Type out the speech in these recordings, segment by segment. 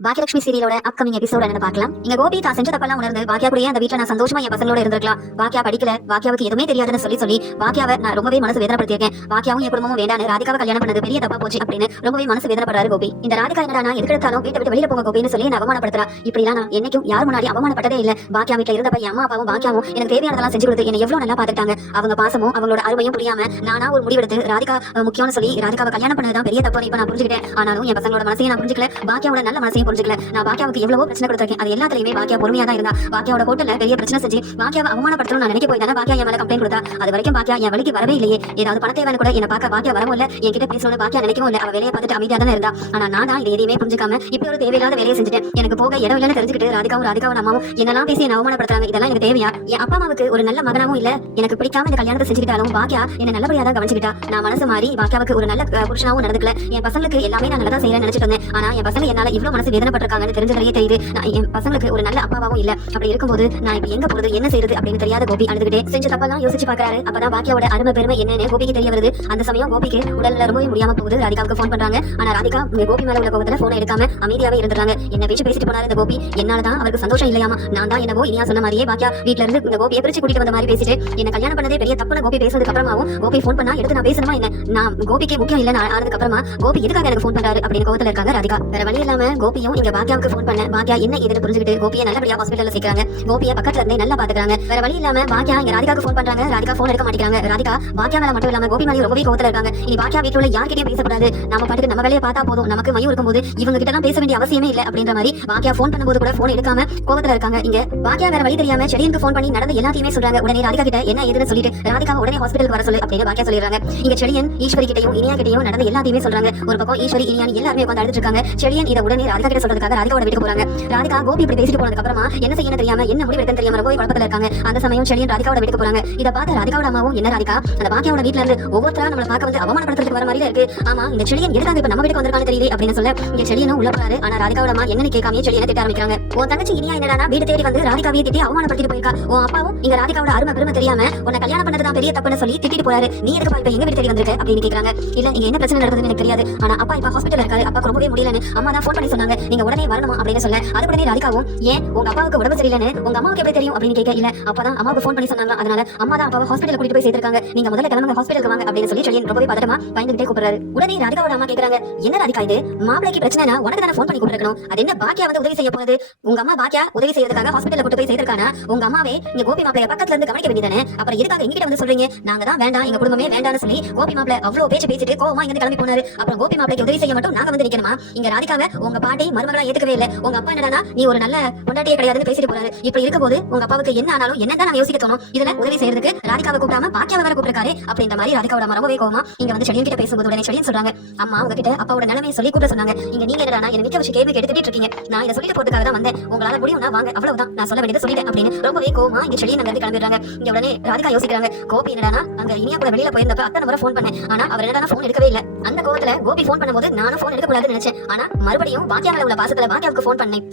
Baakiyalakshmi சீரியலோட upcoming episode என்ன பார்க்கலாம். இங்க கோபி தான் செஞ்ச தப்பெல்லாம் உணர்ந்து பாக்கியா கூடயே அந்த வீட்டுல நான் சந்தோஷமா என் பசங்களோட இருந்திருக்கலாம். பாக்கியா படிக்கல, பாக்கியாவுக்கு எதுவுமே தெரியாதுன்னு சொல்லி பாக்கியாவை நான் ரொம்பவே மனசு வேதனைப்படுத்திருக்கேன். பாக்கியாவும் என் குடும்பமும் வேண்டான்னு ராதிகாவை கல்யாணம் பண்ணது பெரிய தப்பா போச்சு அப்படின்னு ரொம்பவே மனசு வேதனைப்படுறாரு கோபி. இந்த ராதிகா என்னடா நான் எதுக்கெடுத்தாலும் வீட்டை விட்டு வெளியில போங்க கோபின்னு சொல்லி அவமானப்படுத்துறா. இப்படிலாம் நான் என்னைக்கும் யார் முன்னாடி அவமானப்பட்டதே இல்ல. பாக்கியா வீட்டுல இருந்தப்ப என் அம்மா அப்பாவும் பாக்கியாவும் எனக்கு தேவையானதெல்லாம் செஞ்சு கொடுத்து என்ன எவ்வளவு நல்லா பாத்துட்டாங்க. அவங்க பாசமும் அவங்களோட அருமையும் புரியாம நானா ஒரு முடிவெடுத்து ராதிகா முக்கியம்னு சொல்லி ராதிகாவை கல்யாணம் பண்ணதுதான் பெரிய தப்பு இப்ப நான் புரிஞ்சுக்கிட்டேன். ஆனாலும் என் பசங்களோட மனசையும் நான் புரிஞ்சுக்கல, பாக்கியாவோட நல்ல மனசையும் புரிஞ்சுக்கல. நான் பாக்கியாவுக்கு எவ்வளவோ பிரச்சனை கொடுத்திருக்கேன். அது எல்லாத்துலயுமே பாக்கியா பொறுமையா தான் இருந்தா. பாக்கியாவோட கோட்டல பெரிய பிரச்சனை செஞ்சு பாக்கியாவை அவமானப்படுத்தணும் நான் நினைக்க போய் தானே பாக்கியா என் மேல கம்ப்ளைண்ட் கொடுத்தா. அது வரைக்கும் பாக்கியா என் வழிக்கு வரவே இல்லையே. ஏதாவது பண தேவைன்னு கூட என்ன பார்க்க பாக்கியா வரவும் இல்ல, என்கிட்ட பேசணும்னு பாக்கியா நினைக்கவும் இல்ல. அவ வேலையை பார்த்துட்டு அமைதியா தானே இருந்தா. ஆனா நான் தான் இது எதையுமே புரிஞ்சுக்காம இப்ப ஒரு தேவையில்லாத வேலையை செஞ்சுட்டேன். எனக்கு போக இடம் இல்லைன்னு தெரிஞ்சுக்கிட்டு ராதிகாவும் அம்மாவும் என்னெல்லாம் பேசி என்ன அவமானப்படுத்துறாங்க. இதெல்லாம் எனக்கு தேவையா? என் அப்பா அம்மாவுக்கு ஒரு நல்ல மகனாவும் இல்ல, எனக்கு பிடிக்காம இந்த கல்யாணத்தை செஞ்சுக்கிட்டாலும் பாக்கியா என்ன நல்லபடியா தான் கவனிச்சுக்கிட்டா. நான் மனசு மாறி பாக்கியாவுக்கு ஒரு நல்ல புருஷனாவும் நடந்துக்கல. என் பசங்களுக்கு எல்லாமே நான் நல்லா செய்யறேன்னு நினைச்சிட்டு இருந்தேன். ஆனா என் பசங்க என்னால இவ்வளவு மனசு வேதனைப்பட்டிருக்காங்கன்னு தெரிஞ்சதுலயே தெரியுது. நான் என் பசங்களுக்கு ஒரு நல்ல அப்பாவும் இல்ல. அப்படி இருக்கும்போது நான் இப்ப எங்க போறது என்ன செய்யறது அப்படின்னு தெரியாத கோபி அழுதுகிட்டே செஞ்ச தப்பெல்லாம் யோசிச்சு பாக்குறாரு. அப்பதான் பாக்கியாவோட அருமை பெருமை என்னன்னு கோபிக்கு தெரிய வருது. அந்த சமயம் கோபிக்கு உடல்ல ரொம்பவே முடியாம போகுது. ராதிகாவுக்கு போன் பண்றாங்க. ஆனா ராதிகா கோபி மேல உள்ள கோபத்துல போனை எடுக்காம அமைதியாவே இருந்துறாங்க. என்ன பேசிட்டு போனாரு இந்த கோபி. என்னாலதான் அவருக்கு சந்தோஷம் இல்லையாமா. நான் தான் என்னவோ இனியா சொன்ன மாதிரியே பாக்கியா வீட்டுல இருந்து இந்த கோபியை பிரிச்சு கூட்டிட்டு வந்த மாதிரி பேசிட்டு என்ன கல்யாணம் பண்ணதே பெரிய தப்புன்னு கோபி பேசுறதுக்கு அப்புறமாவும் கோபி போன் பண்ணா எடுத்து நான் பேசணுமா என்ன? நான் கோபிக்கு முக்கியம் இல்ல ஆனதுக்கு அப்புறமா கோபி எதுக்காக எனக்கு போன் பண்றாரு அப்படின்னு கோபத்துல இருக்காங்க ராதிகா. வேற வழி இல்லாம கோபியும் இங்க பாக்கியாவுக்கு போன் பண்ண பாக்கியா என்ன ஏதுன்னு புரிஞ்சுக்கிட்டு கோபியை நல்லபடியா ஹாஸ்பிட்டல்ல சேர்க்கறாங்க. கோபியை பக்கத்துல இருந்தே நல்லா பாத்துக்கிறாங்க. வேற வழி இல்லாம பாக்கியா இங்க ராதிகாக்கு போன் பண்றாங்க. ராதிகா போன் எடுக்க மாட்டேங்கிறாங்க. ராதிகா பாக்கியா மேல மட்டும் இல்லாம கோபி மேல ரொம்பவே கோபத்துல இருக்காங்க. இனி பாக்கியா வீட்டுல உள்ள யார்கிட்டயும் பேசக்கூடாது, நம்ம பாட்டுக்கு நம்ம வேலையை பார்த்தா போதும், நமக்கு மயம் இருக்கும்போது இவங்க கிட்ட எல்லாம் பேச வேண்டிய அவசியமே இல்ல அப்படின்ற மாதிரி பாக்கியா போன் பண்ணும்போது கூட போன் எடுக்காம கோபத்துல இருக்காங்க. இங்க பாக்கியா வேற வழி தெரியாம செடியனுக்கு போன் பண்ணி நடந்த எல்லாத்தையுமே சொல்றாங்க. உடனே ராதிகா கிட்ட என்ன ஏதுன்னு சொல்லிட்டு ராதிகா உடனே ஹாஸ்பிட்டலுக்கு வர சொல்லு அப்படின்னு பாக்கியா சொல்லிடுறாங்க. இங்க செடியன் ஈஸ்வரி கிட்டையும் இனியா கிட்டையும் நடந்த எல்லாத்தையுமே சொல்றாங்க. ஒரு பக்கம் ஈஸ்வரி இனியான் எல்லாருமே உட்கார்ந்து அழுதுட்டு இருக்காங்க. செடியன் இதை உடனே ராதிகா கிட்ட சொல்றதுக்காக ராதிகாவோட வீட்டுக்கு போறாங்க. ராதிகா கோபி இப்படி பேசிட்டு போனதுக்கு அப்புறமா என்ன செய்யணும் தெரியாம என்ன முடிவு எடுக்கணும் தெரியாம ரொம்பவே குழப்பத்துல இருக்காங்க. அந்த சமயம் செடியன் ராதிகாவோட வீட்டுக்கு போறாங்க. இதை பார்த்து ராதிகாவோட அம்மாவும் என்ன ராதிகா அந்த பாக்கியாவோட வீட்டுல இருந்து ஒவ்வொருத்தரா நம்மள பார்க்க வந்து அவமானப்படுத்துறதுக்கு வர மாதிரி இருக்கு. ஆமா இந்த செடியன் எதுக்காக இப்ப நம்ம வீட்டுக்கு வந்திருக்கான்னு தெரியுது அப்படின்னு சொல்ல இங்க செடியனும் உள்ள போறாரு. ஆனா ராதிகாவோட அம்மா என்னன்னு கேட்காம செடியனை திட்ட ஆரம்பிக்கிறாங்க. உன் தங்கச்சி இனியா என்னடா வீடு தேடி வந்து ராதிகாவை திட்டி அவமானப்படுத்திட்டு போயிருக்கா. உன் அப்பாவும் இங்க ராதிகாவோட அருமை பெருமை தெரியாம உன்னை கல்யாணம் பண்ணதுதான் பெரிய தப்புன்னு சொல்லி திட்டிட்டு போறாரு. நீ எதுக்கு இப்ப எங்க வீடு தேடி வந்திருக்க அப்படின்னு கேக்குறாங்க. இல்ல இங்க என்ன பிரச்சனை நடக்குதுன்னு எனக்கு தெரியாது. ஆனா அப்பா இப்ப ஹாஸ்பிட்டல் இருக்காரு, அப்பா ரொம்பவே முடியலன்னு அம்மா தான் போன் பண்ணி சொன்னாங்க. நீங்க உடனே வரணுமா அப்படின்னு சொல்ல அது உடனே ராதிகாவும் ஏன் உங்க அப்பாவுக்கு உடம்பு சரியில்லைன்னு உங்க அம்மாவுக்கு எப்படி தெரியும் அப்படின்னு கேட்க இல்ல அப்பதான் அம்மாவுக்கு போன் பண்ணி சொன்னாங்க. அதனால அம்மா தான் அப்பாவை ஹாஸ்பிட்டல் கூட்டிட்டு போய் சேர்த்திருக்காங்க. நீங்க முதல்ல கிளம்புங்க ஹாஸ்பிட்டலுக்கு வாங்க அப்படின்னு சொல்லி செடியன் ரொம்பவே பதட்டமா பயந்துகிட்டே கூப்பிடுறாரு. உடனே ராதிகாவோட அம்மா கேக்குறாங்க என்ன ராதிகா இது மாப்பிளைக்கு பிரச்சனைனா உனக்கு தானே போன் பண்ணி கூப்பிட்டுருக்கணும். அது என்ன பாக்கியா வந்து உதவி செய்ய போறது? உங்க அம்மா பாக்கியா உதவி செய்யறதுக்காக ஹாஸ்பிட்டல்ல கூட்டு போய் சேர்த்திருக்கானா? உங்க அம்மாவே இங்க கோபி மாப்பிளைய பக்கத்துல இருந்து கவனிக்க வேண்டியதானே? அப்புறம் எதுக்காக எங்கிட்ட வந்து சொல்றீங்க நாங்க தான் வேண்டாம் எங்க குடும்பமே வேண்டாம்னு சொல்லி கோபி மாப்பிளை அவ்வளவு பேசிட்டு கோவமா இங்க கிளம்பி போனாரு. அப்புறம் கோபி மாப்பிளைக்கு உதவி செய்ய மட்டும் நாங்க வந்து நிக்கணுமா? இங்க ராதிகாவை உங்க பாட்டி மருமகளா ஏத்துக்கவே இல்ல. உங்க அப்பா என்னடா நீ ஒரு நல்ல பொண்டாட்டியே கிடையாதுன்னு பேசிட்டு போறாரு. இப்படி இருக்கும்போது உங்க அப்பாவுக்கு என்ன ஆனாலும் என்னதான் நான் யோசிக்க தோணும். இதுல உதவி செய்யறதுக்கு ராதிகாவை கூப்பிடாம பாக்கியாவை வேற கூப்பிட்டுருக்காரு அப்படின்ற மாதிரி ராதிகாவோட ரொம்பவே கோவமா இங்க வந்து செடியன் கிட்ட பேசும்போது உடனே செடியன் சொல்றாங்க அம்மா உங்ககிட்ட அப்பாவோட நிலைமையை சொல்லி கூட்ட சொன்னாங்க. இங்க நீங்க என்னடா என்ன நிக்க வச்சு கேள்வி கேட்டுட்டு இருக்கீங்க. நான் இதை சொல்லிட்டு போறதுக்காக தான் வந்தேன். உங்களால முடியும்னா வாங்க அவ்வளவுதான் நான் சொல்ல வேண்டியது சொல்லிட்டேன் அப்படின்னு ரொம்பவே கோவமா இங்க செடியன் அங்க இருந்து கிளம்பிடுறாங்க. இங்க உடனே ராதிகா யோசிக்கிறாங்க கோபி என்னடா அங்க இனியா கூட வெளியில போயிருந்தப்ப அத்தனை முறை போன் பண்ணேன். ஆனா அவர் என்னடா போன் எடுக்கவே இல்ல. அந்த கோவத்துல கோபி போன் பண்ணும்போது நானும் போன் எடுக்க கூடாதுன்னு நினைச்சேன். ஆனா மறுபடியும் பாக்கியா மேல உள்ள பாசத்துல பாக்கியாவுக்கு போன் பண்ணேன்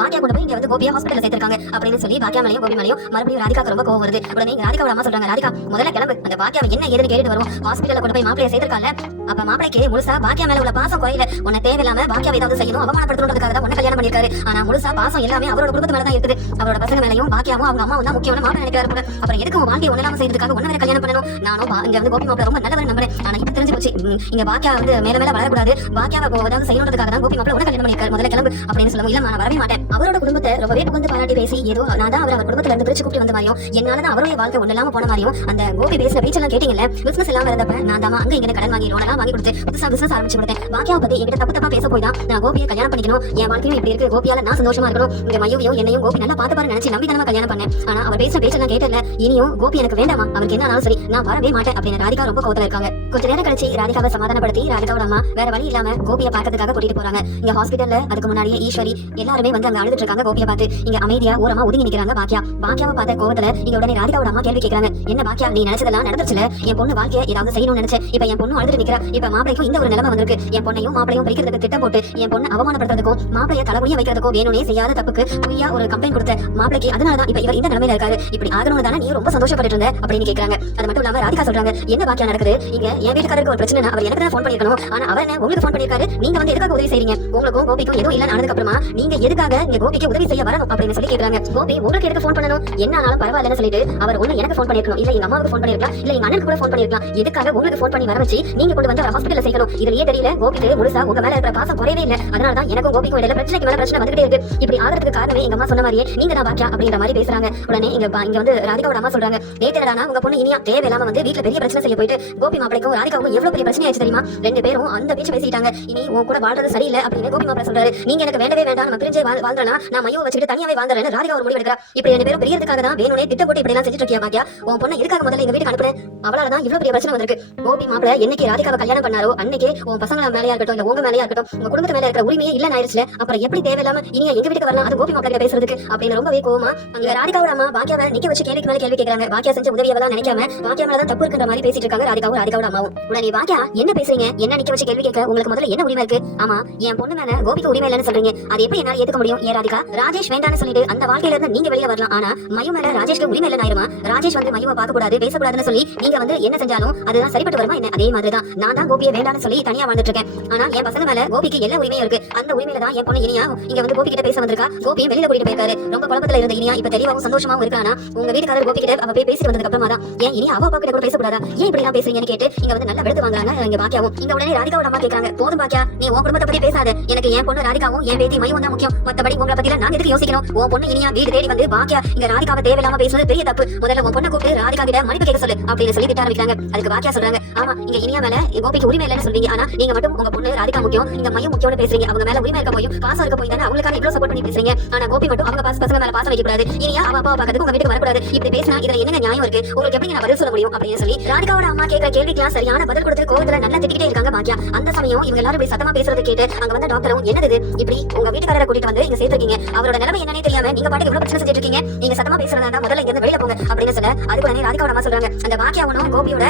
பாக்கியா கூட போய் இங்க வந்து கோபியா ஹாஸ்பிட்டல் சேர்த்திருக்காங்க அப்படின்னு சொல்லி பாக்கியா மேலையும் கோபி மேலையும் மறுபடியும் ராதிகாக்கு ரொம்ப கோவம் வருது. உடனே ராதிகாவோட அம்மா சொல்றாங்க ராதிகா முதல்ல கிளம்பு அந்த பாக்கியாவை என்ன ஏதுன்னு கேட்டுட்டு வரும். ஹாஸ்பிட்டல்ல கொண்டு போய் மாப்பிளைய சேர்த்திருக்காங்க. அப்ப மாப்பிளைக்கு முழுசா பாக்கியா மேல உள்ள பாசம் குறையில. உன்னை தேவையில்லாம பாக்கியாவை ஏதாவது செய்யணும் அவமானப்படுத்தணுன்றதுக்காக தான் உன்னை கல்யாணம் பண்ணிருக்காரு. ஆனா முழுசா பாசம் எல்லாமே அவரோட குடும்பத்து மேலதான் இருக்குது. அவரோட பசங்க மேலையும் பாக்கியாவும் அவங்க அம்மா தான் முக்கியமான மாப்பிளை நினைக்கிறாரு கூட. அப்புறம் எதுக்கு உன் வாழ்க்கையை ஒண்ணு செய்யறதுக்காக ஒன்னு வேற கல்யாணம் பண்ணணும். நானும் இங்க வந்து கோபி மாப்பிளை ரொம்ப நல்லவரை நம்புறேன். ஆனா இப்ப தெரிஞ்சு போச்சு இங்க பாக்கியா வந்து மேல மேல வளரக்கூடாது. பாக்கியாவை ஏதாவது செய்யணுன்றதுக்காக தான் கோபி மாப்பிளை உன்னை கல்யாணம் பண்ணிருக்காரு. முதல்ல கிளம்பு அப்படின்னு சொல்லுவோம். இல்ல நான் வரவே மாட்டேன். அவரோட குடும்பத்தை ரொம்பவே புகழ்ந்து பாராட்டி பேசி ஏதோ நான் தான் அவர் குடும்பத்துல இருந்து பிரிச்சு கூட்டி வந்த மாதிரியும் என்னாலதான் அவருடைய வாழ்க்கை ஒண்ணு இல்லாம போன மாதிரியும் அந்த கோபி பேசுற பேச்செல்லாம் கேட்டீங்கல்ல. பிசினஸ் எல்லாம் இருந்தப்ப நான் தான் அங்க இங்க கடன் வாங்கி லோன் எல்லாம் வாங்கி கொடுத்து புதுசா பிசினஸ் ஆரம்பிச்சு கொடுத்தேன். பாக்கியாவை பத்தி என்கிட்ட தப்பா பேச போய் தான் நான் கோபியை கல்யாணம் பண்ணிக்கணும். என் வாழ்க்கையும் இப்படி இருக்கு. கோபியால நான் சந்தோஷமா இருக்கணும். இந்த மையவையும் என்னையும் கோபி நல்லா பார்த்து பாரு நினைச்சு நம்பி தானே கல்யாணம் பண்ணேன். ஆனா அவர் பேசுற பேச்செல்லாம் கேட்டல இனியும் கோபி எனக்கு வேண்டாமா அவருக்கு என்ன ஆனாலும் சரி நான் வரவே மாட்டேன் அப்படின்னு ராதிகா ரொம்ப கோவத்துல இருக்காங்க. கொஞ்ச நேரம் கழிச்சு ராதிகாவை சமாதானப்படுத்தி ராதிகாவோட அம்மா வேற வழி இல்லாம கோபியை பார்க்கறதுக்காக கூட்டிட்டு போறாங்க. இங்க ஹாஸ்பிட்டல்ல அதுக்கு முன்னாடியே ஈஸ்வரி எல்லாருமே வந்து அங்க அழுதுட்டு இருக்காங்க. கோபியை பார்த்து இங்க அமைதியா ஓரமா ஒதுங்கி நிக்கிறாங்க. பாக்கியாவை பார்த்த கோவத்துல இங்க உடனே ராதிகாவோட அம்மா கேள்வி கேட்கறாங்க என்ன பாக்கியா நீ நினைச்சதெல்லாம் நடந்துச்சுல? என் பொண்ணு வாழ்க்கையை ஏதாவது செய்யணும்னு நினைச்சேன். இப்ப என் பொண்ணு அழுதுட்டு நிக்கிறா. இப்ப மாப்பிளைக்கும் இந்த ஒரு நிலைமை வந்திருக்கு. என் பொண்ணையும் மாப்பிளையும் பிரிக்கிறதுக்கு திட்டம் போட்டு என் பொண்ணு அவமானப்படுத்துறதுக்கும் மாப்பிளைய தலைமுடிய வைக்கிறதுக்கும் வேணும்னே செய்யாத தப்புக்கு பொய்யா ஒரு கம்ப்ளைண்ட் கொடுத்த மாப்பிளைக்கு அதனாலதான் இப்ப இவர் இந்த நிலைமையில இருக்காரு. இப்படி ஆகணும்னு தானே நீ ரொம்ப சந்தோஷப்பட்டு இருந்த அப்படின்னு கேட்கறாங்க. அது மட்டும் இல்லாம ராதிகா சொல்றாங்க என்ன பாக்கியா நடக்குது? இங்க என் வீட்டுக்காரருக்கு ஒரு பிரச்சனை அவர் எனக்கு தான் ஃபோன் பண்ணிருக்கணும். ஆனா அவர் என்ன உங்களுக்கு ஃபோன் பண்ணிருக்காரு. நீங்க வந்து எதுக்காக உதவி செய்றீங்க? உங்களுக்கும் கோபிக்கும் எதுவும் இல்ல ஆனதுக்கு அப்புறமா நீங்க எதுக்காக இங்க கோபிக்கு உதவி செய்ய வரணும் அப்படின்னு சொல்லி கேக்குறாங்க. கோபி உங்களுக்கு எதுக்கு ஃபோன் பண்ணணும்? என்ன ஆனாலும் பரவாயில்லன்னு சொல்லிட்டு அவர் ஒண்ணு எனக்கு ஃபோன் பண்ணிருக்கணும், இல்ல எங்க அம்மாவுக்கு ஃபோன் பண்ணிருக்கலாம், இல்ல எங்க அண்ணனுக்கு கூட ஃபோன் பண்ணிருக்கலாம். எதுக்காக உங்களுக்கு ஃபோன் பண்ணி வர வச்சு நீங்க கொண்டு வந்து ஹாஸ்பிடல்ல சேர்க்கணும்? இதுலயே தெரியல கோபிக்கு முழுசா உங்க மேல இருக்கிற பாசம் குறையவே இல்ல. அதனாலதான் எனக்கும் கோபிக்கும் இடையில பிரச்சனைக்கு மேல பிரச்சனை வந்துட்டே இருக்கு. இப்படி ஆகிறதுக்கு காரணமே எங்க அம்மா சொன்ன மாதிரியே நீங்க தான் பாக்கியா அப்படின்ற மாதிரி பேசுறாங்க. உடனே இங்க வந்து ராதிகாவோட அம்மா சொல்றாங்க, நேத்தடா உங்க பொண்ணு இனியா தேவையில்லாம வந்து வீட்டுல பெரிய பிரச்சனை செய்ய போயிட்டு கோபி மாப்பிளைக்கும் ராதிகாவுக்கும் எவ்வளவு பெரிய பிரச்சனை ஆச்சு தெரியுமா? ரெண்டு பேரும் அந்த பேச்சு பேசிட்டாங்க. இனி உன் கூட வாழ்றது சரியில்லை அப்படின்னு கோபி மாப்பிளை சொல்றாரு. நீங்க எனக்கு வேண்டவே வேண்டாம், நம்ம பிரிஞ்சே வாழ்றனா, நான் மையோ வச்சுட்டு தனியாவே வாழ்றேன்னு ராதிகா ஒரு முடிவு எடுக்கிறா. இப்படி ரெண்டு பேரும் பெரியதுக்காக தான் வேணும்னே திட்டம் போட்டு இப்படி எல்லாம் செஞ்சுட்டு இருக்கியா பாக்கியா? உன் பொண்ணு இதுக்காக முதல்ல எங்க வீட்டுக்கு அனுப்புறேன், அவளாலதான் இவ்வளவு பெரிய பிரச்சனை வந்திருக்கு. கோபி மாப்பிளை என்னைக்கு ராதிகாவை கல்யாணம் பண்ணாரோ அன்னைக்கு உன் பசங்கள மேலயா இருக்கட்டும், இல்ல உங்க மேலயா இருக்கட்டும், உங்க குடும்பத்து மேல இருக்கிற உரிமையே இல்ல ஆயிடுச்சுல. அப்புறம் எப்படி தேவையில்லாம இனியா எங்க வீட்டுக்கு வரலாம், அது கோபி மாப்பிளை பேசுறதுக்கு அப்படின்னு ரொம்பவே கோவமா அங்க ராதிகாவோட அம்மா பாக்கியாவை நிக்க வச்சு கேள்விக்கு மேல கேள்வி கேட்கறாங்க. பாக்கியா செஞ்ச உதவியெல்லாம் நினைக்காம பாக்கியா மேலதான் தப்பு இருக்குன்ற மாதிரி பேசிட்டு இருக்காங்க ராதிகாவோட அம்மாவும். உடனே பாக்கியா என்ன பேசுறீங்க? என்ன நிக்க வச்சு கேள்வி கேட்க உங்களுக்கு முதல்ல என்ன உரிமை இருக்கு? ஆமா, என் பொண்ணு மேல கோபிக்கு உரிமை இல்லைன்னு சொல்றீங்க, அது எப்படி என்னால ஏத்துக்க முடியும்? ஏ ராதிகா, ராஜேஷ் வேண்டான்னு சொல்லிட்டு அந்த வாழ்க்கையில இருந்து நீங்க வெளியே வரலாம், ஆனா மயு மேல ராஜேஷ்க்கு உரிமை இல்லைன்னு ஆயிருமா? ராஜேஷ் வந்து மயுவை பார்க்க கூடாது, பேசக்கூடாதுன்னு சொல்லி நீங்க வந்து என்ன செஞ்சாலும் அதுதான் சரிப்பட்டு வருமா என்ன? அதே மாதிரிதான் நான் தான் கோபியை வேண்டான்னு சொல்லி தனியா வாழ்ந்துட்டு இருக்கேன். ஆனா என் பசங்க மேல கோபிக்கு எல்லா உரிமையும் இருக்கு. அந்த உரிமையில தான் என் பொண்ணு இனியா இங்க வந்து கோபி கிட்ட பேச வந்திருக்கா. கோபியை வெளியில கூட்டிட்டு போயிருக்காரு. ரொம்ப குழப்பத்துல இருந்த இனியா இப்ப தெளிவாகவும் சந்தோஷமாவும் இருக்கானா? உங்க வீட்டுக்காரர் கோபி கிட்ட அவ போய் பேசிட்டு வந்ததுக்கு அப்புறமா தான் ஏன் இனி அவ அப்பா கிட்ட கூட பேசக்கூடாதா, ஏன் இப்படி எல்லாம் பேசுறீங்கன்னு கேட்டு இங்க வந்து நல்லா வெளுத்து வாங்குறாங்க இங்க பாக்கியாவும். இங்க உடனே ராதிகாவோட அம்மா கேக்குறாங்க, போதும் பாக்கியா, நீ உன் குடும்பத்தை பத்தி பேசாத, எனக்கு என் பொண்ணு ராதிகாவும் என் பேத்தி மையும் தான் முக்கியம், மத்தபடி உங்களை பத்தி நான் எதுக்கு யோசிக்கணும்? உன் பொண்ணு இனியா வீடு தேடி வந்து பாக்கியா இங்க ராதிகாவை தேவையில்லாம பேசுறது பெரிய தப்பு, முதல்ல உன் பொண்ணை கூப்பிட்டு ராதிகா கிட்ட மன்னிப்பு கேட்க சொல்லு அப்படின்னு சொல்லி திட்ட ஆரம்பிக்கிறாங்க. அதுக்கு பாக்கியா சொல்றாங்க, ஆமா இங்க இனியா மேல கோபிக்கு உரிமை இல்லைன்னு சொல்றீங்க, ஆனா நீங்க மட்டும் உங்க பொண்ணு ராதிகா முக்கியம், இங்க மையம் முக்கியம்னு பேசுறீங்க. அவங்க மேல உரிமை இருக்க போயும் பாசம் இருக்க போய் தானே அவங்களுக்கான இவ்வளவு சப்போர்ட் பண்ணி பேசுறீங்க. ஆனா கோபி மட்டும் அவங்க பசங்க மேல பாசம் வைக்க கூடாது, இனியா அவ அப்பா பாக்கிறதுக்கு உங்க வீட்டுக்கு வரக்கூடாது, இப்படி பேசினா இதுல என்ன நியாயம் இருக்கு? உங்களுக்கு எப்படி நான் பதில் சொல்ல முடியும் அப்படின்னு சொல்லி ராதிகாவோட அம்மா கேட்கிற கேள்விக்கெல்லாம் சரியான பதில் கொடுத்து கோவத்துல நல்லா திட்டிக்கிட்டே இருக்காங்க பாக்கியா. அந்த சமயம் இவங்க எல்லாரும் போய் சத்தமா பேசுறதை கேட்டு அங்க வந்து டாக்டரும், என்னது இப்படி உங்க வீட்டுக்காரரை கூட்டிட்டு வந்து இங்க சேர்த்திருக்கீங்க, அவரோட நிலைமை என்னன்னே தெரியாம நீங்க பாட்டுக்கு இவ்வளவு பிரச்சனை செஞ்சுட்டு இருக்கீங்க, நீங்க சத்தமா பேசுறதா முதல்ல இங்க இருந்து வெளியில போங்க அப்படின்னு சொல்ல, அதுக்கு உடனே ராதிகாவோட அம்மா சொல்றாங்க, அந்த பாக்கியாவனும் கோபியோட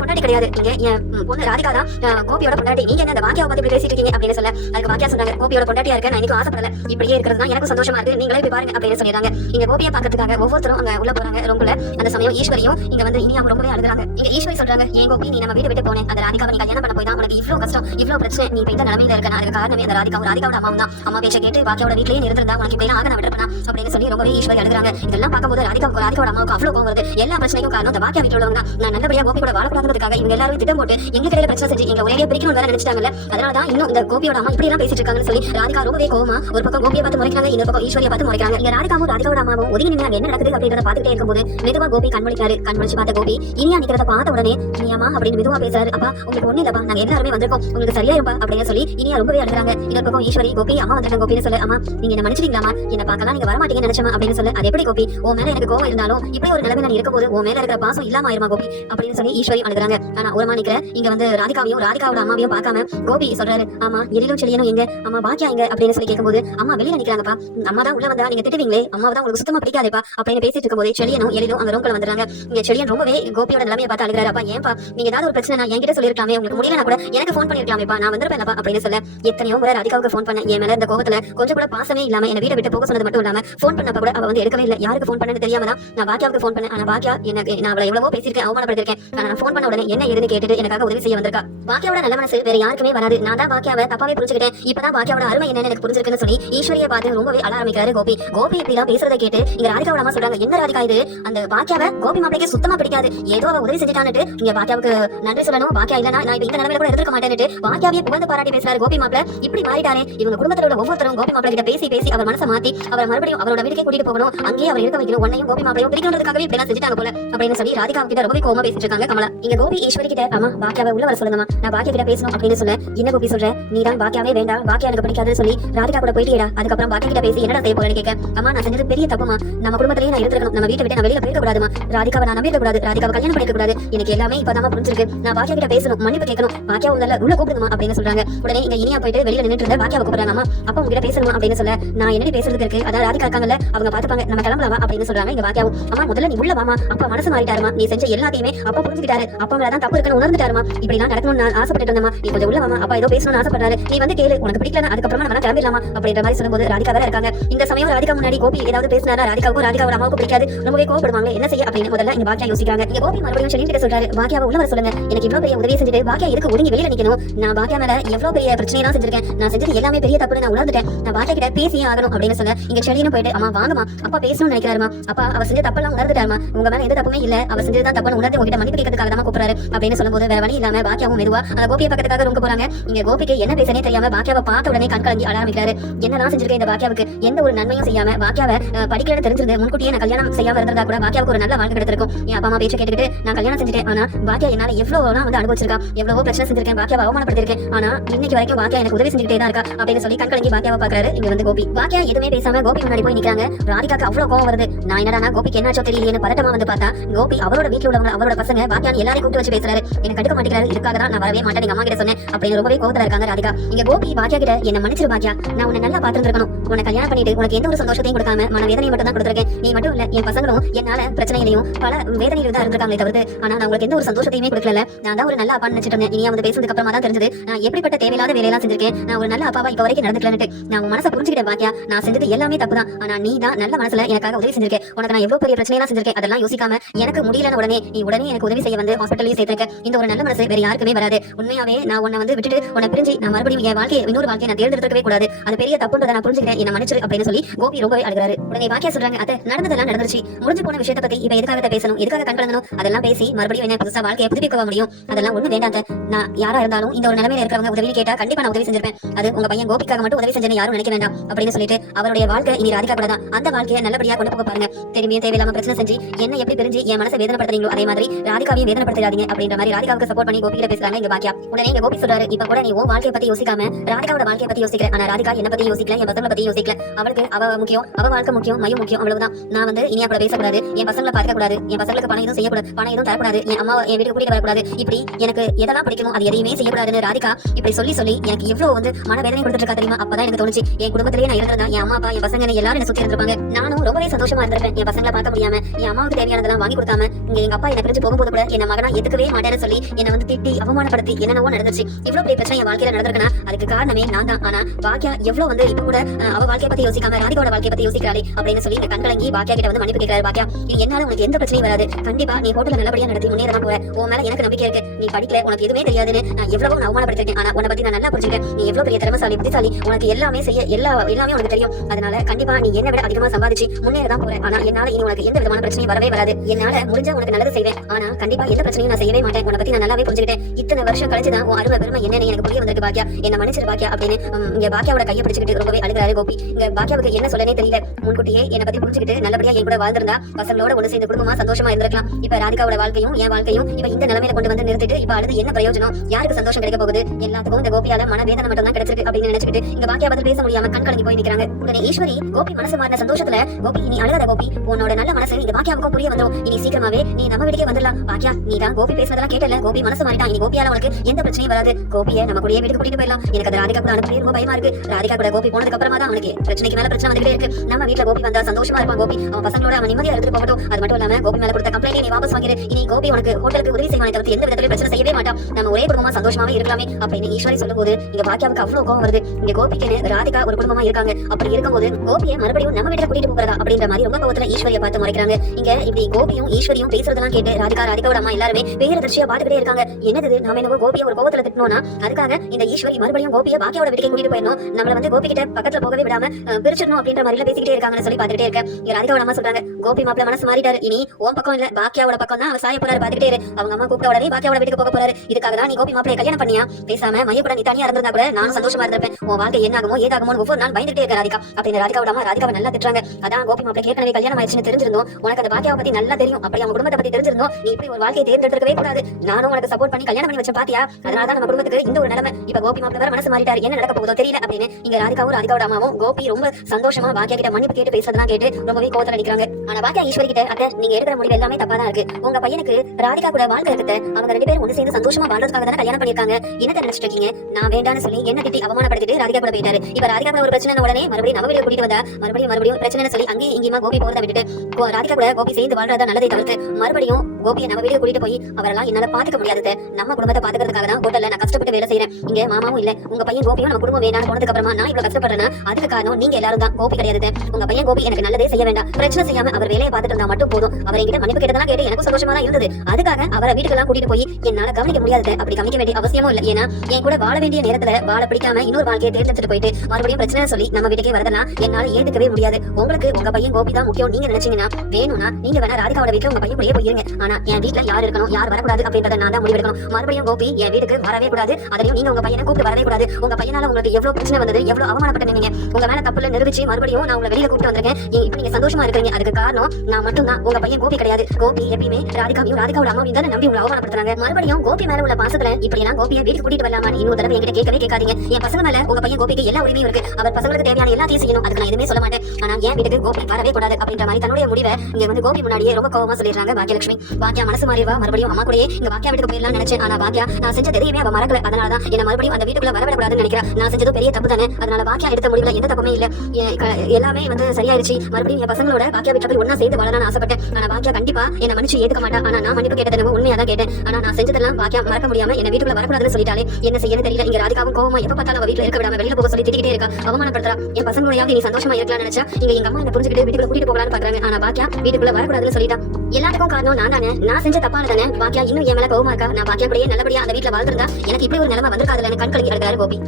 பொண்டாட்டி கிடையாது, இங்க என் பொண்ணு ராதிகா தான் கோபியோட பொண்டாட்டி, நீங்க என்ன அந்த பாக்கியாவை பத்தி இப்படி பேசிட்டு இருக்கீங்க அப்படின்னு சொல்ல, அதுக்கு பாக்கியா சொல்றாங்க, கோபியோட பொண்டாட்டியா இருக்க நான் இன்னைக்கு ஆசைப்படல, இப்படியே இருக்கிறது தான் எனக்கு சந்தோஷமா இருக்கு, நீங்களே போய் பாருங்க அப்படின்னு சொல்லிடுறாங்க. இங்க கோபியை பாக்கிறதுக்காக ஒவ்வொருத்தரும் அங்க உள்ள போறாங்க ரூம்ல. அந்த சமயம் ஈஸ்வரியும் இங்க வந்து இனியா ரொம்பவே அழுகுறாங்க. இங்க ஈஸ்வரி சொல்றாங்க, ஏன் கோபி, நீ நம்ம வீட்டை விட்டு போனேன், அந்த ராதிகாவை நீ கல்யாணம் பண்ண போய் தான் உனக்கு இவ்வளவு கஷ்டம், இவ்வளவு பிரச்சனை, நீ இப்ப இந்த நிலைமையில இருக்க, அதுக்கு காரணமே அந்த ராதிகாவோட அம்மா தான். அம்மா பேச்ச கேட்டு பாக்கியோட வீட்லயே இருந்திருந்தா உனக்கு இப்ப ஆக நான் விட்டுருப்பா அப்படின்னு சொல்லி ரொம்பவே ஈஸ்வரி அழுகுறாங்க. இதெல்லாம் பார்க்கும்போது ராதிகாவோட அம்மாவுக்கு அவ்வளவு கோவம் வருது. எல்லா பிரச்சனைக்கும் காரணம் அந்த பாக்கியா வீட்டுல உள்ளவங்க. நான் நல்லபடியா கோபி கூட வாழக்கூடாதுக்காக இவங்க எல்லாரும் திட்டம் போட்டு எங்களுக்கு இடையில பிரச்சனை செஞ்சு எங்க ஒரே பிரிக்கணும் வேற நினைச்சிட்டாங்கல்ல, அதனாலதான் இன்னும் இந்த கோபியோட அம்மா இப்படி எல்லாம் பேசிட்டு இருக்காங்கன்னு சொல்லி ராதிகா ரொம்பவே கோவமா ஒரு பக்கம் கோபியை பார்த்து முறைக்கிறாங்க, இன்னொரு பக்கம் ஈஸ்வரியை பார்த்து முறைக்கிறாங்க. இங்க ராதிகாவோட அம்மாவும் ஒதுங்கி நின்று என்ன நடக்குது அப்படின்றத பாத்துட்டே இருக்கும்போது மெதுவா கோபி கண்மொழிக்காரு. கண்மொழிச்சு பார்த்த கோபி இனியா நிக்கிறத பார்த்த உடனே, இனியாமா அப்படின்னு மெதுவா பேசுறாரு, அப்பா உங்களுக்கு ஒண்ணு இல்லப்பா, நாங்க எல்லாருமே வந்திருக்கோம், உங்களுக்கு சரியா இருப்பா அப்படின்னு சொல்லி இனியா ரொம்பவே அழுகிறாங்க. இன்னொரு பக்கம் ஈஸ்வரி, கோபி அம்மா வந்துட்டாங்க கோபின்னு சொல்ல, அம்மா நீங்க என்ன மன்னிச்சிட்டீங்களாமா, என்ன பார்க்கலாம் நீங்க வரமாட்டீங்கன்னு நினைச்சமா அப்படின்னு சொல்ல, அது எப்படி கோபி, உன் மேல எனக்கு கோவம் இருந்தாலும் இப்படி ஒரு நிலைமை நான் இருக்க போது உன் மேல இருக்கிற பாசம் இல்லாம ஆயிருமா கோபி அப்படின்னு சொல்லி ஈஸ்வரி அழுகிறாங்க. ஆனா ஒரு மாணிக்கிற இங்க வந்து ராதிகாவோட அம்மாவையும் பார்க்காம கோபி சொல்றாரு, ஆமா எழிலும் செழியனும் எங்க, அம்மா பாக்கியா எங்க அப்படின்னு சொல்லி கேட்கும்போது, அம்மா வெளியில நிக்கிறாங்கப்பா, அம்மா தான் உள்ள வந்தா நீங்க திட்டுவீங்களே, அம்மா தான் உங்களுக்கு சுத்தமா பிடிக்காதேப்பா அப்படின்னு பேசிட்டு இருக்கும்போது செழியனும் எழிலும் அங்க ரூம்ல வந்துறாங்க. இங்க செழியன் ரொம்பவே கோபியோட நிலைமையை பார்த்து அழுகிறாரு, அப்பா ஏன்பா நீங்க ஏதாவது ஒரு பிரச்சனை நான் என்கிட்ட சொல்லிருக்கலாமே, உங்களுக்கு முடியலனா கூட எனக்கு ஃபோன் பண்ணிருக்கலாமேப்பா, நான் வந்திருப்பேன்ப்பா அப்படின்னு சொல்ல, எத்தனையோ முறை ராதிகாவுக்கு ஃபோன் பண்ண, என் மேல இந்த கோவத்துல கொஞ்சம் கூட பாசமே இல்லாம என்ன வீட்டை விட்டு போக சொன்னது மட்டும் இல்லாம ஃபோன் பண்ணப்ப கூட அவ வந்து எடுக்கவே இல்லை. யாருக்கு ஃபோன் பண்ணனு தெரியாம தான் நான் பாக்கியாவுக்கு ஃபோன் பண்ணேன். ஆனா பாக்கியா எனக்கு நான் அவளை எவ்வளவோ பேசியிருக்கேன், அவமானப்படுத்திருக்கேன். ஆனா நான் ஃபோன் பண்ண உடனே என்ன ஏதுன்னு கேட்டுட்டு எனக்காக உதவி செய்ய வந்திருக்கா. பாக்கியாவோட நல்ல மனசு வேற யாருக்குமே வராது. நான் தான் பாக்கியாவை தப்பாவே புரிஞ்சுக்கிட்டேன். இப்பதான் பாக்கியாவோட அருமை என்னன்னு எனக்கு புரிஞ்சிருக்குன்னு சொல்லி ஈஸ்வரியை பார்த்து ரொம்பவே அழ ஆரம்பிக்கிறாரு கோபி. கோபி இப்படி எல்லாம் பேசுறதை கேட்டு இங்க ராதிகாவோட அம்மா சொல்றாங்க, என்ன ராதிகா இது, அந்த பாக்கியாவை கோபி மாப்பிளைக்கு சுத்தமா பிடிக்காது, ஏதோ அவ உதவி செஞ்சுட்டான்னுட்டு இங்க பாக்கியாவுக்கு நன்றி சொல்லணும், பாக்கியா இல்லனா நான் இப்ப இந்த நிலைமையில கூட இருக்க மாட்டேன்னுட்டு பாக்கியாவே புகழ்ந்து பாராட்டி பேசுறாரு கோபி மாப்பிளை. இப்படி மாறிட்டாரே, இவங்க குடும்பத்துல உள்ள ஒவ்வொருத்தரும் கோபி மாப்பிளை கிட்ட பேசி பேசி அவர் மனசை மாத்தி அவரை மறுபடியும் அவரோட வீட்டுக்கே கூட்டிட்டு போகணும், அங்கேயே அவர் இருக்க வைக்கணும், உன்னையும் கோபி மாப்பிளையும் பிரிக்கணுன்றதுக்காகவே இப்படி எல்லாம் செஞ்சுட்டாங்க போல அப்படின்னு சொல்லி ராதிகா கிட்ட ரொம்ப கோவமா பேசிட்டு இருக்காங்க கமலா. இங்க கோபி ஈஸ்வரி கிட்ட, அம்மா பாக்கியாவை உள்ள வர சொல்லுங்கம்மா, நான் பாக்கியா கிட்ட பேசணும் அப்படின்னு சொல்ல, என்ன கோபி சொல்ற, நீ தான் பாக்கியாவே வேண்டாம், பாக்கியா எனக்கு பிடிக்காதுன்னு சொல்லி ராதிகா கூட போயிட்டேடா, அதுக்கப்புறம் பாக்கியா கிட்ட பேசி என்னடா செய்ய போறேன்னு கேட்க, அம்மா நான் செஞ்சது பெரிய தப்புமா, நம்ம குடும்பத்திலேயே நான் இருந்திருக்கணும், நம்ம வீட்டை விட்டு நான் வெளியில போயிருக்க கூடாதுமா, ராதிகாவை நான் நம்பியிருக்க கூடாது, ராதிகாவை கல்யாணம் பண்ணிக்க கூடாது, எனக்கு எல்லாமே இப்பதான் புரிஞ்சிருக்கு, நான் பாக்கியா கிட்ட பேசணும், மன்னிப்பு கேட்கணும், பாக்கியா உள்ள கூப்பிடுமா அப்படின்னு சொல்றாங்க. உடனே இங்க இனியா போயிட்டு வெளியில நின்னுட்டு இருந்த பாக்கியாவை கூப்பிடுறாங்க, அப்ப உங்ககிட்ட பேசணுமா அப்படின்னு சொல்ல, நான் என்னடி பேசுறதுக்கு இருக்கு, அதான் ராதிகா இருக்காங்கல்ல அவங்க பாத்துப்பாங்க, நம்ம கிளம்பலாமா அப்படின்னு சொல்றாங்க. இங்க பாக்கியாவும், அம்மா முதல்ல நீ உள்ள வாமா, அப்பா மனசு மாறிட்டாருமா, நீ செஞ்ச எல்லாத்தையுமே அப்பா புரிஞ்சுக்கிட்டாரு, அப்பா மேலதான் தப்பு இருக்குன்னு உணர்ந்துட்டாருமா, இப்படி எல்லாம் நடக்கணும்னு நான் ஆசைப்பட்டு இருந்தேமா, நீ கொஞ்சம் உள்ள வாமா, அப்பா ஏதோ பேசணும்னு ஆசைப்படுறாரு, நீ வந்து கேளு, உனக்கு பிடிக்கலனா அதுக்கப்புறமா நம்ம கிளம்பிடலாமா அப்படின்ற மாதிரி சொல்லும்போது ராதிகா வேற இருக்காங்க. இந்த சமயம் ராதிகா முன்னாடி கோபி ஏதாவது பேசினாரா ராதிகாவுக்கும் ராதிகாவோட அம்மாவுக்கும் பிடிக்காது, ரொம்பவே கோவப்படுவாங்க, என்ன செய்ய அப்படின்னு முதல்ல இங்க பாக்கியா யோசிக்கிறாங்க. இங்க கோபி மறுபடியும் செழியன் கிட்ட சொல்றாரு, பாக்கியாவை உள்ள வர சொல்லுங்க, சொல்றாங்க, எனக்கு இவ்வளவு பெரிய உதவியை செஞ்சுட்டு பாக்கியா எதுக்கு ஒதுங்கி வெளியில நிக்கணும்? நான் பாக்கியா மேல எவ்வளவு பெரிய பிரச்சனை தான் செஞ்சிருக்கேன். நான் செஞ்சது எல்லாமே பெரிய தப்புன்னு நான் உணர்ந்துட்டேன். நான் பாக்கியா கிட்ட பேசியே ஆகணும் அப்படின்னு சொல்ல இங்க செடியும் போயிட்டு அம்மா வாங்கம்மா, அப்பா பேசணும்னு நினைக்கிறாருமா, அப்பா அவ செஞ்ச தப்பெல்லாம் உணர்ந்துட்டாருமா, உங்க மேல எந்த தப்புமே இல்ல, அவ செஞ்சதுதான் தப்புன்னு உணர்ந்து உங்ககிட்ட மன்னிப்பு கேட்கறதுக்காக தான் கூப்பிடுறாரு அப்படின்னு சொல்லும்போது வேற வழி இல்லாம பாக்கியாவும் மெதுவா அந்த கோபியை பக்கத்துக்காக ரொம்ப போறாங்க. இங்க கோபிக்கு என்ன பேசனே தெரியாம பாக்கியாவை பார்த்த உடனே கண் கலங்கி அழ ஆரம்பிக்கிறாரு. என்னதான் செஞ்சிருக்கேன் இந்த பாக்கியாவுக்கு, எந்த ஒரு நன்மையும் செய்யாம பாக்கியாவை படிக்கிறத தெரிஞ்சிருந்து முன்கூட்டியே நான் கல்யாணம் செய்யாம இருந்திருந்தா கூட பாக்கியாவுக்கு ஒரு நல்ல வாழ்க்கை கிடைச்சிருக்கும். என் அப்பா அம்மா பேச்ச கேட்டுக்கிட்டு நான் கல்யாணம் செஞ்சுட்டேன். ஆனா பாக்கியா என்னால எவ்வளவுலாம் வந்து அனுபவிச்சிருக்கா, எவ்வளவோ பிரச்சனை செஞ்சிருக்கேன், பாக்கியாவை அவமானப்படுத்திருக்கேன். ஆனா இன்னைக்கு வரைக்கும் பாக்கியா எனக்கு உதவி செஞ்சுக்கிட்டே தான் இருக்கா அப்படின்னு சொல்லி கண் கலங்கி பாக்கியாவை பாக்குறாரு. இங்க வந்து கோபி பாக்கியா எதுவுமே பேசாம கோபி முன்னாடி போய் நிக்கிறாங்க. ராதிகாக்கு அவ்வளவு கோவம் வருது. நான் என்னடா கோபிக்கு என்னாச்சோ தெரியலையேன்னு பதட்டமா வந்து பார்த்தா கோபி அவரோட வீட்டுல உள்ளவங்க அவரோட பசங்க பாக்கியான்னு எல்லாரையும் கூப்பிட்டு வச்சு பேசுறாரு. எனக்கு கண்டுக்க மாட்டேங்கிறாரு, இதுக்காக தான் நான் வரவே மாட்டேன் எங்க அம்மா கிட்ட சொன்னேன் அப்படின்னு ரொம்பவே கோவத்துல இருக்காங்க ராதிகா. இங்க கோபி பாக்கியா கிட்ட என்ன மன்னிச்சிரு பாக்கியா, நான் உன்னை நல்லா பாத்துருக்கணும், உன்னை கல்யாணம் பண்ணிட்டு உனக்கு எந்த ஒரு சந்தோஷத்தையும் கொடுக்காம மன வேதனையை மட்டும் தான் கொடுத்துருக்கேன். நீ மட்டும் இல்ல என் பசங்களும் என்னால பிரச்சனையிலையும் பல வேதனையில தான் இருந்திருக்காங்களே தவிர்த்து ஆனா நான் உங்களுக்கு எந்த ஒரு சந்தோஷத்தையுமே கொடுக்கல. நான் தான் ஒரு நல்ல அப்பா நினைச்சிட்டு இருந்தேன். இனியா வந்து பேசுறதுக்கு அப்புறமா தான் தெரிஞ்சது நான் எப்படிப்பட்ட தேவையில்லாத வேலையெல்லாம் செஞ்சிருக்கேன். நான் ஒரு நல்ல அப்பாவா இப்ப வரைக்கும் நடந்துக்கலன்னுட்டு நான் உன் மனசை புரிஞ்சுக்கிட்டேன் பாக்கியா. நான் செஞ்சது எல்லாமே தப்பு தான். ஆனா நீ தான் நல்ல மனசுல எனக்காக உதவி செஞ்சிருக்கேன். உனக்கு நான் எவ்வளவு பெரிய பிரச்சனையெல்லாம் செஞ்சிருக்கேன். அதெல்லாம் யோசிக்காம எனக்கு முடியலன்னு உடனே நீ உடனே எனக்கு உதவி செய்ய வந்து ஹாஸ்பிட்டல்லையும் சேர்த்திருக்க. இந்த ஒரு நல்ல மனசு வேற யாருக்குமே வராது. உண்மையாவே நான் உன்னை வந்து விட்டுட்டு உன்னை பிரிஞ்சு நான் மறுபடியும் என் வாழ்க்கையை இன்னொரு வாழ்க்கையை நான் தேர்ந்தெடுக்கவே கூடாது. அது பெரிய தப்புன்றதை நான் புரிஞ்சுக்கிறேன், என்ன மன்னிச்சிரு அப்படின்னு சொல்லி கோபி ரொம்பவே அழுகிறாரு. உடனே பாக்கியா சொல்றாங்க, அத்தை நடந்ததெல்லாம் நடந்துருச்சு, முடிஞ்சு போன விஷயத்தை பத்தி இப்ப எதுக்காக பேசணும், எதுக்காக கண் கலங்கணும், அதெல்லாம் பேசி மறுபடியும் என்ன புதுசா வாழ்க்கையை புதுப்பிக்க முடியும், அதெல்லாம் ஒண்ணு வேண்டாம். நான் யாரா இருந்தாலும் இந்த ஒரு நிலைமையில இருக்கிறவங்க உதவி கேட்டா கண்டிப்பா நான் உதவி செஞ்சிருப்பேன். அது உங்க பையன் கோபிக்காக மட்டும் உதவி செஞ்சேன்னு யாரும் நினைக்க வேண்டாம் அப்படின்னு சொல்லிட்டு அவருடைய வாழ்க்கை இனி ராதிகா கூட தான். அந்த வாழ்க்கையை நல்லபடியா கொண்டு போக பாருங்க. திரும்பியும் தேவையில்லாம பிரச்சனை செஞ்சு என்ன எப்படி பிரிஞ்சு என் மனசை வேதனைப்படுத்துறீங்களோ அதே மாதிரி ராதிகாவையும் வேதனைப்படுத்தாதீங்க அப்படின்ற மாதிரி ராதிகாவுக்கு சப்போர்ட் பண்ணி கோபி கிட்ட பேசுறாங்க இங்க பாக்கியா. உடனே இங்க கோபி சொல்றாரு, இப்ப கூட நீ உன் வாழ்க்கையை பத்தி யோசிக்காம ராதிகாவோட வாழ்க்கையை பத்தி யோசிக்கிற. ஆனா ராதிகா என்ன பத்தி யோசிக்கல, என் பசங்களை பத்தி யோசிக்கல. அவளுக்கு அவ முக்கியம், அவ வாழ்க்கை முக்கியம், மயம் முக்கியம், அவ்வளவுதான். நான் வந்து இனியா கூட பேசக்கூடாது, என் பசங்களை பார்க்க கூடாது, என் பசங்களுக்கு பணம் எதுவும் செய்யக்கூடாது, பணம் எதுவும் தரக்கூடாது, என் அம்மா என் வீட்டுக்கு கூட்டிட்டு வரக்கூடாது, இப்படி எனக்கு எதெல்லாம் பிடிக்குமோ அது எதையுமே செய்யக்கூடாதுன்னு ராதிகா இப்படி சொல்லி சொல்லி எனக்கு எவ்வளவு வந்து மனவேதனை கொடுத்துட்டு இருக்கா தெரியுமா. அப்பதான் எனக்கு தோணுச்சு என் குடும்பத்திலேயே நான் இருந்திருந்தா என் அம்மா அப்பா என் பசங்க எல்லாரும் என்ன சுத்தி இருந்திருப்பாங்க. நானும் ரொம்பவே சந்தோஷமா இருந்திருப்பேன். என் பசங்களை பார்க்க முடியாம என் அம்மாவுக்கு தேவையானதெல்லாம் வாங்கி கொடுக்காம இங்க எங்க அப்பா என்ன பிரிஞ்சு போகும்போது கூட என்ன மகனா எதுக்கவே மாட்டேன்னு சொல்லி என்ன வந்து திட்டி அவமானப்படுத்தி என்னென்னவோ நடந்துச்சு. இவ்வளவு பெரிய பிரச்சனை என் வாழ்க்கையில நடந்திருக்குன்னா அதுக்கு காரணமே நான் தான். ஆனா பாக்கியா எவ்வளவு வந்து இப்ப கூட அவ வாழ்க்கையை பத்தி யோசிக்காம ராதிகாவோட வாழ்க்கையை பத்தி யோசிக்கிறாளே அப்படின்னு சொல்லி இந்த கண்கலங்கி பாக்கியா கிட்ட வந்து மன்னிப்பு கேட்கிறாரு. பாக்கியா நீ என்னால உனக்கு எந்த பிரச்சனையும் வராது, கண்டிப்பா நீ ஹோட்டல நல்லபடியா நடத்தி முன்னேறதான் போற, உன் மேல எனக்கு நம்பிக்கை இருக்கு. நீ படிக்கல, உனக்கு எதுவுமே தெரியாதுன்னு நான் எவ்வளவு அவமானப்படுத்திருக்கேன். ஆனா உன்னை பத்தி நான் நல்லா புரிஞ்சுக்கிறேன். நீ எவ்வளவு பெரிய திறமசாலி புத்திசாலி, உனக்கு எல்லாமே செய்ய எல்லாமே உனக்கு தெரியும். அதனால கண்டிப்பா நீ என்ன விட அதிகமா சம்பாதிச்சு முன்னேறதான் போற. ஆனா என்னால இனி உனக்கு எந்த விதமான பிரச்சனையும் வரவே வராது. என்னால முடிஞ்சா உனக்கு நல்லது செய்வேன். ஆனா கண்டிப்பா எந்த பிரச்சனையும் நான் செய்யவே மாட்டேன். உன்னை பத்தி நான் நல்லாவே புரிஞ்சுக்கிட்டேன். இத்தனை வருஷம் கழிச்சுதான் உன் அருமை பெருமை என்னன்னு எனக்கு புரிய வந்திருக்கு பாக்கியா. என்ன மன்னிச்சிரு பாக்கியா அப்படின்னு இங்க பாக்கியாவோட கையை பிடிச்சிக்கிட்டு ரொம்பவே அழுகிறாரு கோபி. இங்க பாக்கியாவுக்கு என்ன சொல்லனே தெரியல. முன்கூட்டியே என்னை பத்தி புரிஞ்சுக்கிட்டு நல்லபடியா என் கூட வாழ்ந்திருந்தா பசங்களோட ஒன்று சேர்ந்து குடும்பமா சந்தோஷமா இருந்திருக்கலாம். இப்ப ராதிகாவோட வாழ்க்கையும் என் வாழ்க்கையும் இப்ப இந்த நிலைமையில கொண்டு வந்து நிறுத்திட்டு இப்ப அடுத்து என்ன பிரயோஜனம், யாருக்கு சந்தோஷம் கிடைக்க போகுது, எல்லாத்துக்கும் இந்த கோபியால மனவேதனை மட்டும் தான் கிடைச்சிருக்கு அப்படின்னு நினைச்சிட்டு இங்க பாக்கியா பதில் பேச முடியாம கண் கலங்கி போய் நிக்கிறாங்க. உடனே ஈஸ்வரி கோபி மனசு மாறின சந்தோஷத்துல, கோபி நீ அழுகாத கோபி, உன்னோட நல்ல மனசு இந்த பாக்கியாவுக்கும் புரிய வந்துடும். இனி சீக்கிரமாவே நீ நம்ம வீட்டுக்கே வந்துடலாம். பாக்கியா நீ தான் கோபி பேசுறதெல்லாம் கேட்டல, கோபி மனசு மாறிட்டான். இனி கோபியால உனக்கு எந்த பிரச்சனையும் வராது. கோபியை நம்ம கூடயே வீட்டுக்கு கூட்டிட்டு போயிடலாம். எனக்கு அது ராதிகா கூட அனுப்பி ரொம்ப பயமா இருக்கு. ராதிகா கூட கோபி போனதுக்கு அப்புறமா தான் அவனுக்கு பிரச்சனைக்கு மேல பிரச்சனை வந்துட்டே இருக்கு. நம்ம வீட்டுல கோபி வந்தா சந்தோஷமா இருப்பான். கோபி அவன் பசங்களோட அவன் நிம்மதியா எடுத்துட்டு போகட்டும். அது மட்டும் இல்லாம கோபி மேல கொடுத்த கம்ப்ளைண்ட் நீ வாபஸ் வாங்கிரு. இனி கோபி உனக்கு ஹோட்டலுக்கு உதவி செய்வானே தவிர்த்து எந்த விதத்திலும் பிரச்சனை செய்யவே மாட்டான். நம்ம ஒரே குடும்பமா சந்தோஷமாவே இருக்கலாமே அப்படின்னு ஈஸ்வரி சொல்லும்போது இங்க பாக்கியாவுக்கு அவ்வளவு கோவம் வருது. இங்க கோபிக்கு ராதிகா ஒரு குடும்பமா இருக்காங்க. அப்படி இருக்கும்போது கோபியை மறுபடியும் நம்ம வீட்டுல கூட்டிட்டு போறதா அப்படின்ற மாதிரி ரொம்ப கோவத்துல ஈஸ்வரியை பார்த்து முறைக்கிறாங்க. இங்க இப்படி கோபியும் ஈஸ்வரியும் பேசுறதெல்லாம் கேட்டு ராதிகாவோட அம்மா எல்லாருமே பேரதிர்ச்சியா பாத்துக்கிட்டே இருக்காங்க. என்னது நாம என்ன கோபியை ஒரு கோவத்துல திட்டணும்னா அதுக்காக இந்த ஈஸ்வரி மறுபடியும் கோபியை பாக்கியாவோட வீட்டுக்கு கூட்டிட்டு போயிடணும், நம்மள வந்து கோபி கிட்ட பக்கத்துல போகவே விடாம பிரிச்சிடணும் அப்படின்ற மாதிரி பேசிக்கிட்டே இருக்காங்கன்னு சொல்லி பாத்துக்கிட்டே இருக்கேன். இங்க ராதிகாவோட அம்மா சொல்றாங்க, கோபி மாப்பிள்ள மனசு மாறிட்டாரு, இனி உன் பக்கம் இல்ல பாக்கியாவோட பக்கம் தான் அவர் சாய போறாரு, பாத்துக்கிட்டே இரு. அவங்க அம்மா கூப்பிட்ட உடனே பாக்கியாவோட வீட்டுக்கு போக போறாரு. இதுக்காக தான் நீ கோபி மாப்பிளைய கல்யாணம் பண்ணியா? பேசாம மைய கூட நீ தனியா இருந்திருந்தா கூட நான் சந்தோஷமா இருந்திருப்பேன். உன் வாழ்க்கை என்ன ஆகுமோ ஏதாகுமோ ஒவ்வொரு நாள் பயந்துட்டே இருக்க ராதிகா அப்படின்னு ராதிகாவோட அம்மா ராதிகாவை நல்லா திட்டுறாங்க. அதான் கோபி மாப்பிளை ஏற்கனவே கல்யாணம் ஆயிடுச்சுன்னு தெரிஞ்சிருந்தோம், உனக்கு அந்த பாக்கியாவை பத்தி நல்லா தெரியும், அப்படி அவங்க குடும்பத்தை பத்தி தெரிஞ்சிருந்தோம், நீ இப்படி ஒரு வாழ்க்கையை தேர்ந்தெடுக்கவே கூடாது. நானும் உனக்கு சப்போர்ட் பண்ணி கல்யாணம் பண்ணி வச்ச பாத்தியா, அதனாலதான் நம்ம குடும்பத்துக்கு இந்த ஒரு நிலைமை. இப்ப கோபி மாப்பிளை வேற மனசு மாறிட்டாரு, என்ன நடக்க போகுதோ தெரியல அப்படின்னு இங்க ராதிகாவோட அம்மாவும் கோபி ரொம்ப சந்தோஷமா பாக்கியா கிட்ட மன்னிப்பு கேட்டு பேசுறதெல்லாம் கேட்டு ரொம்பவே கோவத்துல நிக்கிறாங்க. ஆனா பாக்கியா ஈஸ்வரி கிட்ட, அத்தை நீங்க எடுக்கிற முடிவு எல்லாமே தப்பா தான் இருக்கு. உங்க பையனுக்கு ராதிகா கூட வாழ்க்கை இருக்கிறத அவங்க ரெண்டு பேரும் ஒண்ணு சேர்ந்து சந்தோஷமா வாழ்றதுக்காக தானே கல்யாணம் பண்ணிருக்காங்க. என்னத்தை நினைச்சிட்டு இருக்கீங்க? நான் வேண்டான்னு சொல்லி என்ன திட்டி அவமானப்படுத்திட்டு ராதிகா கூட போயிட்டாரு. இப்ப ராதிகா கூட ஒரு பிரச்சனை உடனே மறுபடியும் நம்ம வீட்டுக்கு கூட்டிட்டு வந்தா மறுபடியும் பிரச்சனை சொல்லி அங்கேயும் இங்கேயுமா கோபி போறதை விட்டுட்டு ராதிகா கூட கோபி சேர்ந்து வாழ்றதா நல்லதை தவிர்த்து மறுபடியும் கோபியை நம்ம வீட்டுக்கு கூட்டிட்டு போய் அவரெல்லாம் என்னால பாத்துக்க முடியாது. நம்ம குடும்பத்தை பாத்துக்கிறதுக்காக தான் ஹோட்டல்ல நான் கஷ்டப்பட்டு வேலை செய்யறேன். இங்க மாமாவும் இல்ல, உங்க பையன் கோபியும் நம்ம குடும்பம் வேணாம் போனதுக்கு அப்புறமா நான் இவ்வளவு கஷ்டப்படுறேன்னா அதுக்கு காரணம் நீங்க எல்லாரும் தான், கோபி கிடையாது. உங்க பையன் கோபி எனக்கு நல்லதே செய்ய வேண்டாம், பிரச்சனை செய்யாம அவர் வேலையை பார்த்துட்டு இருந்தா மட்டும் போதும். அவர் என்கிட்ட மன்னிப்பு கேட்டதெல்லாம் கேட்டு எனக்கு சந்தோஷமா தான் இருந்தது. அதுக்காக அவரை வீட்டுக்கு வீட்டுக்கெல்லாம் கூட்டிட்டு போய் என்னால கவனிக்க முடியாது. அப்படி கவனிக்க வேண்டிய அவசியமும் இல்ல. ஏன்னா என் கூட வாழ வேண்டிய நேரத்துல வாழ பிடிக்காம இன்னொரு வாழ்க்கையை தேர்ந்தெடுத்துட்டு போயிட்டு மறுபடியும் பிரச்சனை சொல்லி நம்ம வீட்டுக்கே வரதெல்லாம் என்னால ஏத்துக்கவே முடியாது. உங்களுக்கு உங்க பையன் கோபி தான் முக்கியம் நீங்க நினைச்சீங்கன்னா வேணும்னா நீங்க வேணா ராதிகாவோட வீட்டுல உங்க பையன் கூடயே போயிருங்க. ஆனா என் வீட்டுல யார் இருக்கணும் யார் வரக்கூடாது அப்படின்றத நான் தான் முடிவெடுக்கணும். மறுபடியும் கோபி என் வீட்டுக்கு வரவே கூடாது. அதையும் நீங்க உங்க பையனை கூப்பிட்டு வரவே கூடாது. உங்க பையனால உங்களுக்கு எவ்வளவு பிரச்சனை வந்தது, எவ்வளவு அவமானப்பட்டு நீங்க உங்க மேல தப்புல நிரூபிச்சு மறுபடியும் நான் உங்களை வெளியில கூப்பிட்டு வந்திருக்கேன். இப்ப நீங்க சந்தோஷமா இருக்கீங்க. அதுக்கு காரணம் நான் மட்டும் தான். உங்க பையன் கோபி கிடையாது. கோபி எப்பயுமே ராதிகாவையும் ராதிகாவோட அம்மாவையும் தான் நம்பி உங்களை அவமானப்படுத்துறாங்க. மறுபடியும் கோபி மேல உள்ள பாசத்துல இப்படி எல்லாம் கோபியை வீட்டுக்கு கூட்டிட்டு வரலாமா இன்னொரு தடவை என்கிட்ட கேட்கவே கேட்காதீங்க. என் பசங்க மேல உங்க பையன் கோபிக்கு எல்லா உரிமையும் இருக்கு. அவர் பசங்களுக்கு தேவையான எல்லாத்தையும் செய்யணும். அதுக்கு நான் எதுவுமே சொல்ல மாட்டேன். ஆனா என் வீட்டுக்கு கோபி வரவே கூடாது அப்படின்ற மாதிரி தன்னுடைய முடிவை இங்க வந்து கோபி முன்னாடியே ரொம்ப கோவமா சொல்லிடுறாங்க பாக்கியலட்சுமி. பாக்கியா மனசு மாறிவா மறுபடியும் அம்மா கூடயே இங்க பாக்கியா வீட்டுக்கு போயிடலாம் நினைச்சேன். ஆனா பாக்கியா நான் செஞ்ச எதையுமே அவ மறக்கல. அதனாலதான் என்ன மறுபடியும் அந்த வீட்டுக்குள்ள வரவிடக்கூடாதுன்னு நினைக்கிறேன். நான் செஞ்சது பெரிய தப்பு தானே. அதனால பாக்கியா எடுத்த முடிவுல எந்த தப்புமே இல்ல. எல்லாமே வந்து சரியாயிருச்சு. மறுபடியும் என் பசங்களோட பாக்கியா வீட்டுல போய் ஒன்னா சேர்ந்து வாழலாம்னு ஆசைப்பட்டேன். ஆனா பாக்கியா கண்டிப்பா என்ன மன்னிச்சு ஏத்துக்க மாட்டா. ஆனா நான் மன்னிப்பு கேட்டது என்னமோ உண்மையா தான் கேட்டேன். ஆனா நான் செஞ்சதெல்லாம் பாக்கியா மறக்க முடியாம என்ன வீட்டுக்குள்ள வரக்கூடாதுன்னு சொல்லிட்டாலே என்ன செய்யணும் தெரியல. இங்க ராதிகாவும் கோவமா எப்ப பார்த்தாலும் அவ வீட்டுல இருக்க விடாம வெளியில போக சொல்லி திட்டிக்கிட்டே இருக்கா, அவமானப்படுத்துறா. என் பசங்களோடையாவது நீ சந்தோஷமா இருக்கலாம்னு நினைச்சா இங்க எங்க அம்மா என்ன புரிஞ்சுக்கிட்டு வீட்டுக்குள்ள கூட்டிட்டு போகலான்னு பாக்குறாங்க. ஆனா பாக்கியா வீட்டுக்குள்ள வரக்கூடாதுன்னு சொல்லிட்டா. எல்லாத்துக்கும் காரணம் நான் தானே. நான் செஞ்ச தப்பான தானே. பாக்கியா இன்னும் என் மேல கோவமா இருக்கா. நான் பாக்கியா கூடயே நல்லபடியா அந்த வீட்டுல வாழ்ந்திருந்தா எனக்கு இப்படி ஒரு நிலைமை வந்திருக்காதுல. கண் கலங்கி கிடக்குறாரு கோபி.